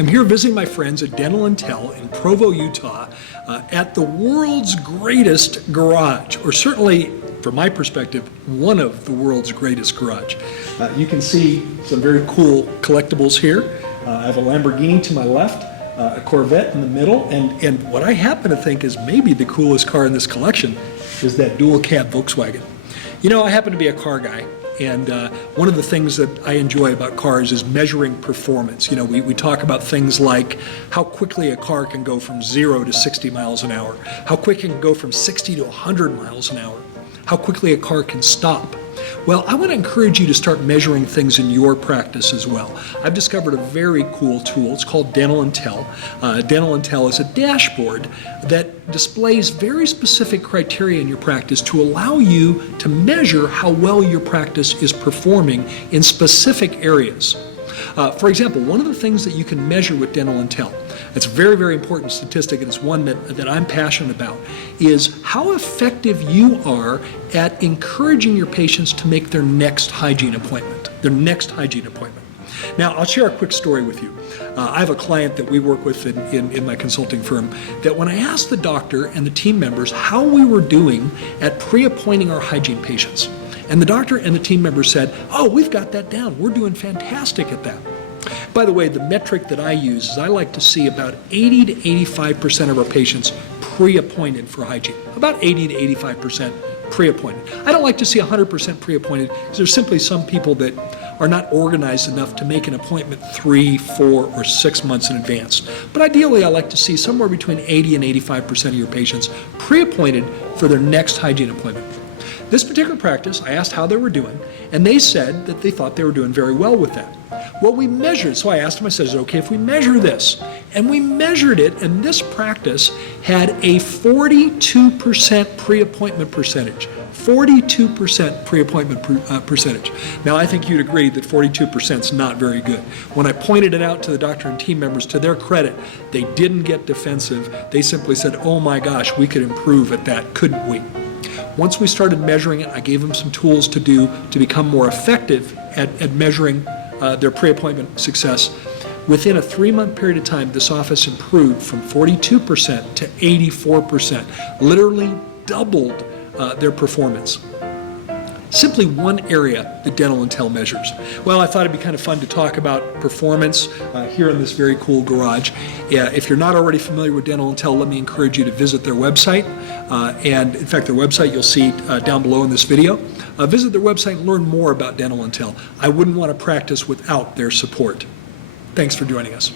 I'm here visiting my friends at Dental and Tell in Provo, Utah, at the world's greatest garage, or certainly, from my perspective, one of the world's greatest garage. You can see some very cool collectibles here. I have a Lamborghini to my left, a Corvette in the middle, and what I happen to think is maybe the coolest car in this collection is that dual cab Volkswagen. You know, I happen to be a car guy. And one of the things that I enjoy about cars is measuring performance. You know, we talk about things like how quickly a car can go from 0 to 60 miles an hour, how quick it can go from 60 to 100 miles an hour, how quickly a car can stop. Well, I want to encourage you to start measuring things in your practice as well. I've discovered a very cool tool. It's called Dental and Tell. Dental and Tell is a dashboard that displays very specific criteria in your practice to allow you to measure how well your practice is performing in specific areas. For example, one of the things that you can measure with Dental and Tell, it's a very, very important statistic, and it's one that I'm passionate about, is how effective you are at encouraging your patients to make their next hygiene appointment. Now, I'll share a quick story with you. I have a client that we work with in my consulting firm that when I asked the doctor and the team members how we were doing at pre-appointing our hygiene patients, and the doctor and the team members said, "Oh, we've got that down. We're doing fantastic at that." By the way, the metric that I use is I like to see about 80 to 85% of our patients pre-appointed for hygiene. About 80 to 85% pre-appointed. I don't like to see 100% pre-appointed because there's simply some people that are not organized enough to make an appointment 3, 4, or 6 months in advance. But ideally, I like to see somewhere between 80 and 85% of your patients pre-appointed for their next hygiene appointment. This particular practice, I asked how they were doing, and they said that they thought they were doing very well with that. Well, we measured, so I asked them, I said, is it okay if we measure this? And we measured it, and this practice had a 42% pre-appointment percentage. 42% pre-appointment percentage. Now, I think you'd agree that 42% is not very good. When I pointed it out to the doctor and team members, to their credit, they didn't get defensive. They simply said, oh my gosh, we could improve at that, couldn't we? Once we started measuring it, I gave them some tools to become more effective at measuring their pre-appointment success. Within a 3-month period of time, this office improved from 42% to 84%, literally doubled their performance. Simply one area that Dental and Tell measures. Well, I thought it'd be kind of fun to talk about performance here in this very cool garage. If you're not already familiar with Dental and Tell, let me encourage you to visit their website. And in fact, their website you'll see down below in this video. Visit their website and learn more about Dental and Tell. I wouldn't want to practice without their support. Thanks for joining us.